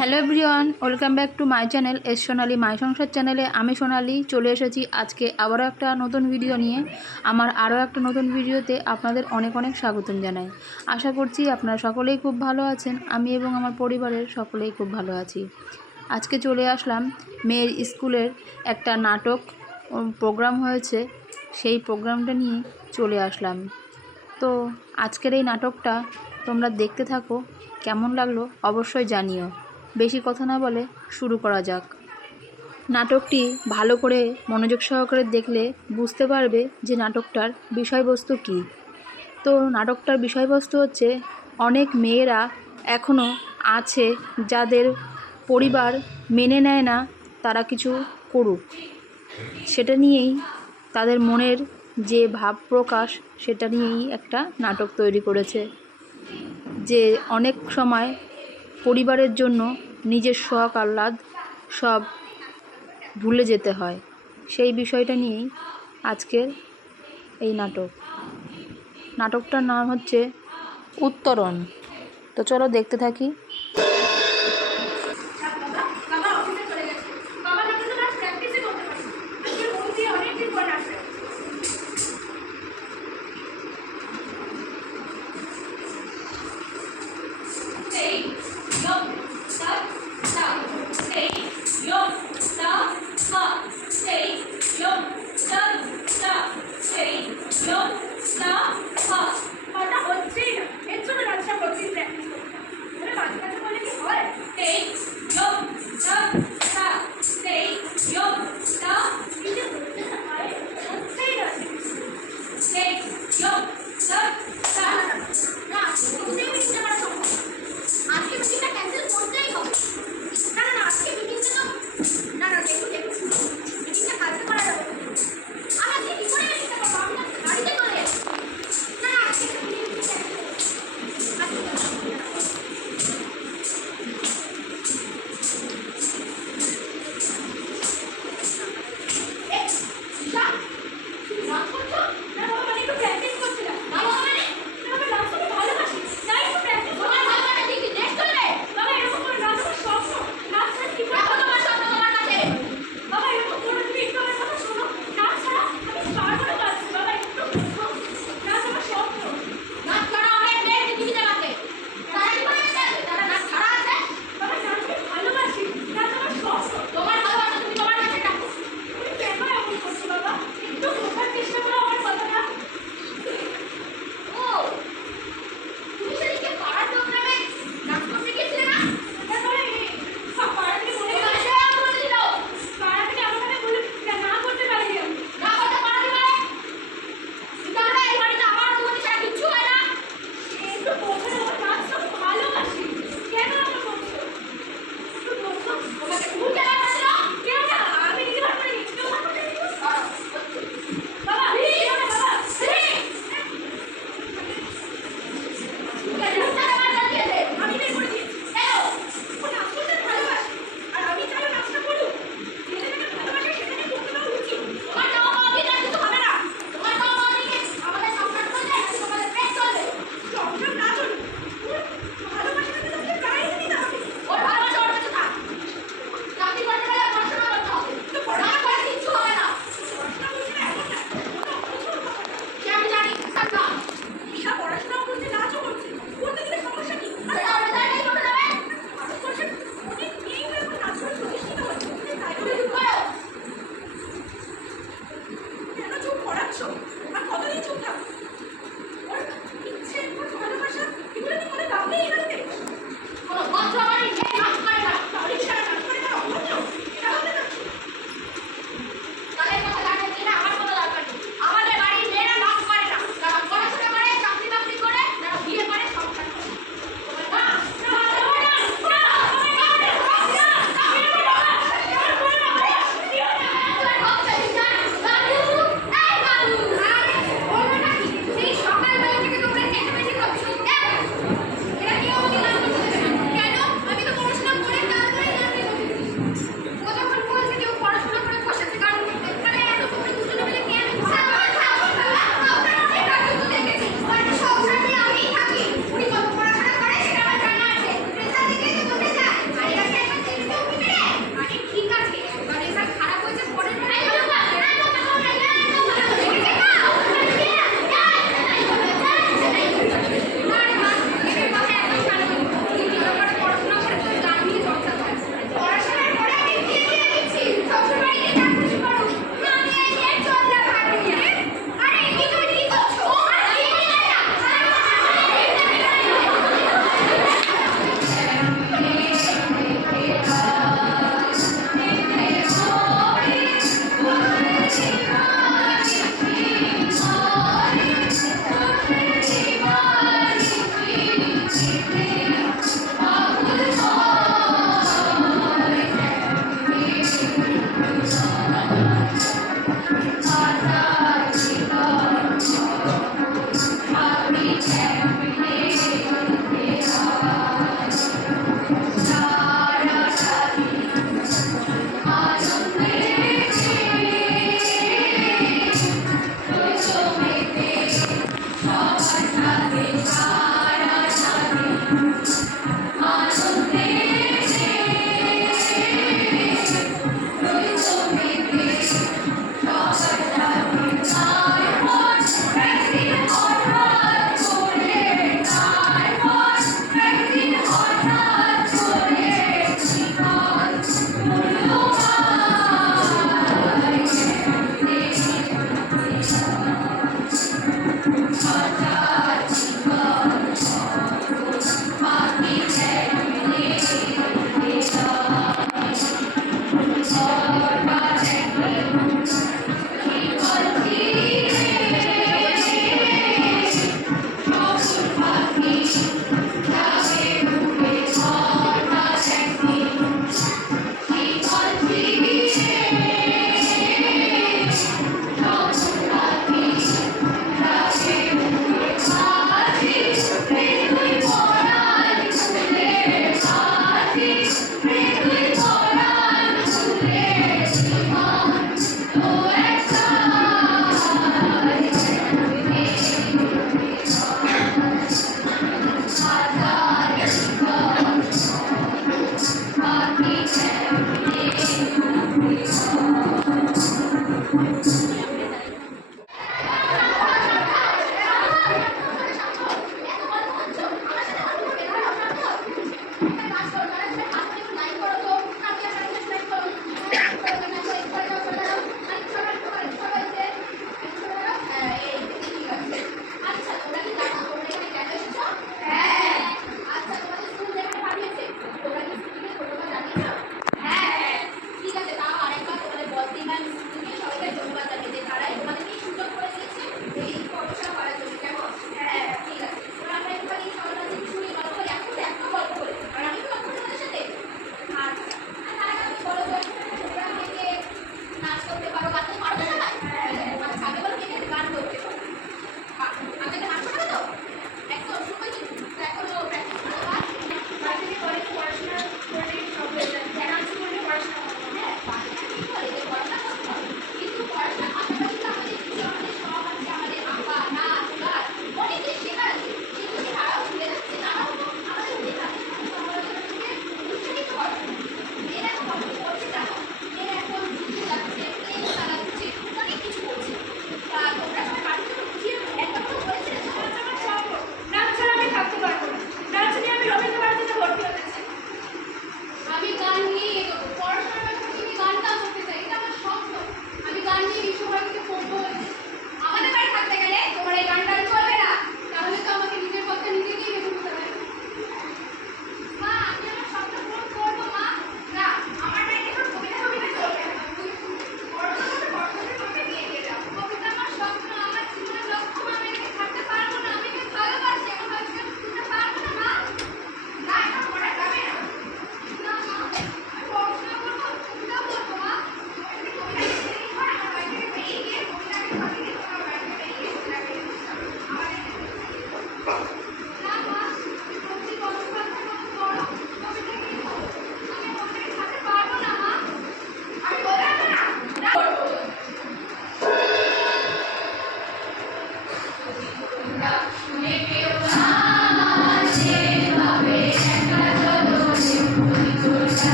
Hello everyone, welcome back to my channel S Sonali. My Sansar চ্যানেলে আমি সোনালি চলে এসেছি আজকে আবারও একটা নতুন ভিডিও নিয়ে। আমার আরও একটা নতুন ভিডিওতে আপনাদের অনেক অনেক স্বাগতম জানাই। আশা করছি আপনারা সকলেই খুব ভালো আছেন, আমি এবং আমার পরিবারের সকলেই খুব ভালো আছি। আজকে চলে আসলাম মেয়ের স্কুলের একটা নাটক প্রোগ্রাম হয়েছে, সেই প্রোগ্রামটা নিয়ে চলে আসলাম। তো আজকের এই নাটকটা তোমরা দেখতে থাকো, কেমন লাগল অবশ্যই জানিও। বেশি কথা না বলে শুরু করা যাক। নাটকটি ভালো করে মনোযোগ সহকারে দেখলে বুঝতে পারবে যে নাটকটার বিষয়বস্তু কী। তো নাটকটার বিষয়বস্তু হচ্ছে, অনেক মেয়েরা এখনও আছে যাদের পরিবার মেনে নেয় না তারা কিছু করুক। সেটা নিয়েই তাদের মনের যে ভাব প্রকাশ, সেটা নিয়েই একটা নাটক তৈরি করেছে। যে অনেক সময় পরিবারের জন্য নিজের শখ, আহ্লাদ সব ভুলে যেতে হয়। সেই বিষয়টা নিয়েই আজকের এই নাটক। নাটকটার নাম হচ্ছে উত্তরণ। তো চলো দেখতে থাকি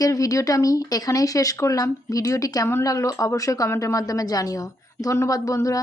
আজকের ভিডিওটা আমি এখানেই শেষ করলাম। ভিডিওটি কেমন লাগল অবশ্যই কমেন্টের মাধ্যমে জানিও। ধন্যবাদ বন্ধুরা।